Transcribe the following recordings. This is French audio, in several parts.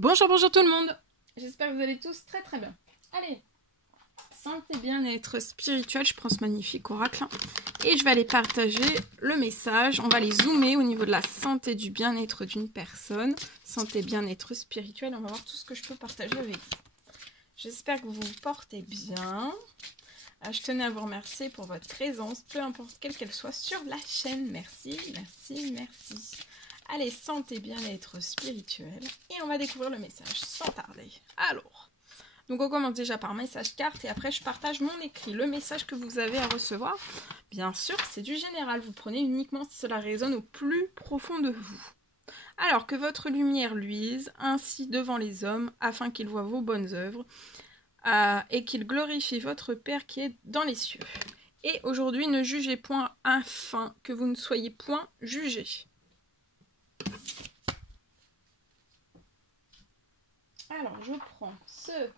Bonjour, bonjour tout le monde. J'espère que vous allez tous très très bien. Allez, santé, bien-être spirituel, je prends ce magnifique oracle et je vais aller partager le message. On va aller zoomer au niveau de la santé, du bien-être d'une personne. Santé, bien-être spirituel, on va voir tout ce que je peux partager avec vous. J'espère que vous vous portez bien. Je tenais à vous remercier pour votre présence, peu importe quelle qu'elle soit, sur la chaîne. Merci, merci, merci. Allez, santé, bien-être spirituel. Et on va découvrir le message sans tarder. Alors, donc on commence déjà par message carte et après je partage mon écrit. Le message que vous avez à recevoir, bien sûr, c'est du général. Vous prenez uniquement si cela résonne au plus profond de vous. Alors que votre lumière luise ainsi devant les hommes, afin qu'ils voient vos bonnes œuvres et qu'ils glorifient votre Père qui est dans les cieux. Et aujourd'hui, ne jugez point afin que vous ne soyez point jugés. Alors, je prends ce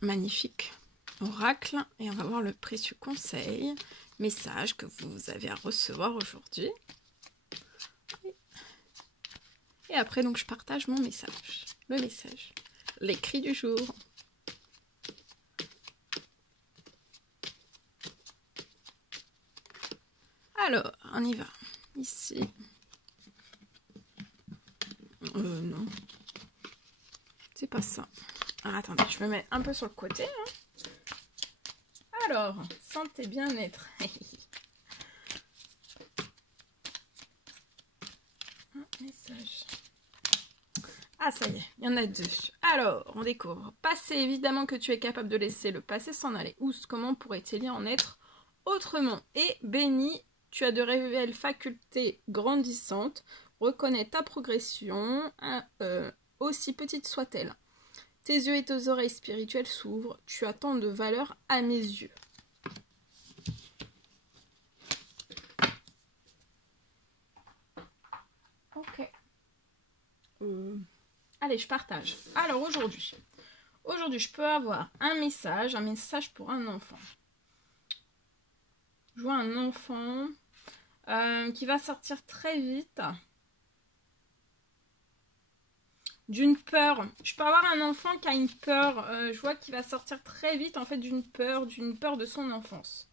magnifique oracle et on va voir le précieux conseil, message que vous avez à recevoir aujourd'hui. Et après, donc, je partage mon message, le message, l'écrit du jour. Alors, on y va. Ici. Non. C'est pas ça. Alors, attendez, je me mets un peu sur le côté. Alors, santé, bien-être. Un message. Ah, ça y est, il y en a deux. Alors, on découvre. Passé, évidemment que tu es capable de laisser le passé s'en aller. Ou comment pourrait-il y en être autrement? Et béni, tu as de réelles facultés grandissantes. Reconnais ta progression, aussi petite soit-elle. Tes yeux et tes oreilles spirituelles s'ouvrent. Tu as tant de valeur à mes yeux. Ok. Allez, je partage. Alors aujourd'hui, je peux avoir un message pour un enfant. Je vois un enfant qui va sortir très vite d'une peur. Je peux avoir un enfant qui a une peur, je vois qu'il va sortir très vite en fait d'une peur de son enfance.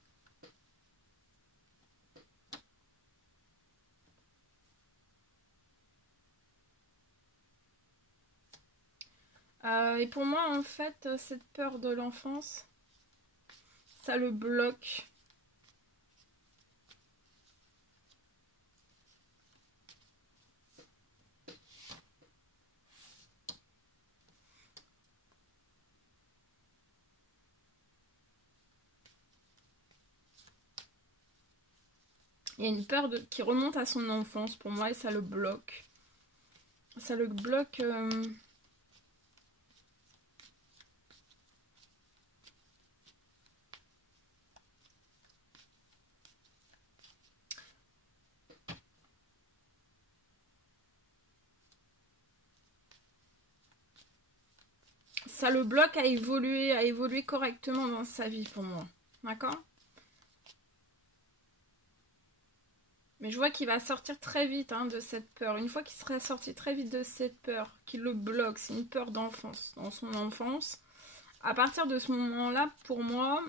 Et pour moi en fait cette peur de l'enfance, ça le bloque. Il y a une peur qui remonte à son enfance pour moi et ça le bloque. Ça le bloque. Ça le bloque à évoluer correctement dans sa vie pour moi. D'accord? Mais je vois qu'il va sortir très vite de cette peur. Une fois qu'il sera sorti très vite de cette peur, qu'il le bloque, c'est une peur d'enfance, dans son enfance. À partir de ce moment-là, pour moi,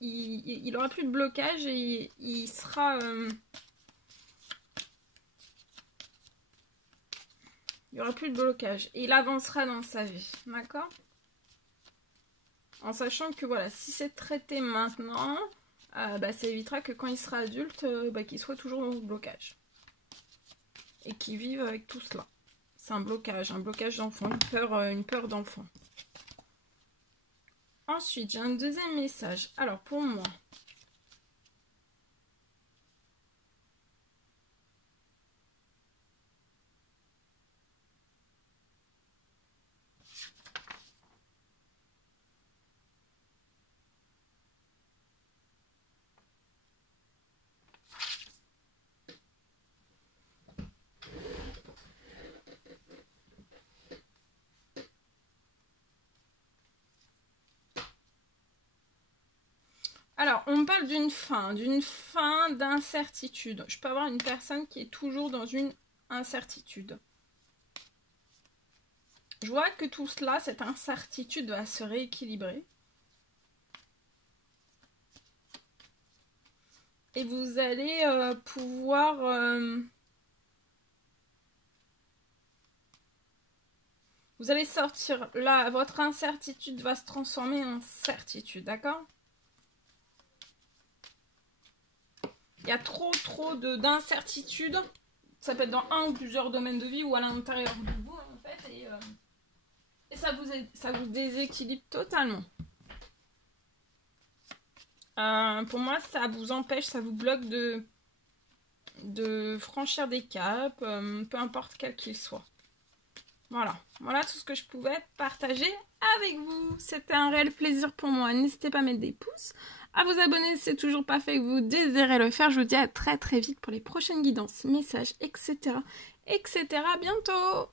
il n'aura plus de blocage et il sera... il n'y aura plus de blocage. Et il avancera dans sa vie. D'accord? En sachant que voilà, si c'est traité maintenant, ça évitera que quand il sera adulte, qu'il soit toujours dans ce blocage. Et qu'il vive avec tout cela. C'est un blocage d'enfant, une peur d'enfant. Ensuite, j'ai un deuxième message. Alors pour moi, Alors, on parle d'une fin d'incertitude. Je peux avoir une personne qui est toujours dans une incertitude. Je vois que tout cela, cette incertitude va se rééquilibrer. Et vous allez pouvoir... vous allez sortir. Là, votre incertitude va se transformer en certitude, d'accord? Il y a trop d'incertitude. Ça peut être dans un ou plusieurs domaines de vie ou à l'intérieur de vous, en fait. Et ça vous déséquilibre totalement. Pour moi, ça vous empêche, ça vous bloque de franchir des caps, peu importe quel qu'il soit. Voilà tout ce que je pouvais partager avec vous. C'était un réel plaisir pour moi. N'hésitez pas à mettre des pouces, à vous abonner si c'est toujours pas fait et que vous désirez le faire. Je vous dis à très vite pour les prochaines guidances, messages, etc. À bientôt!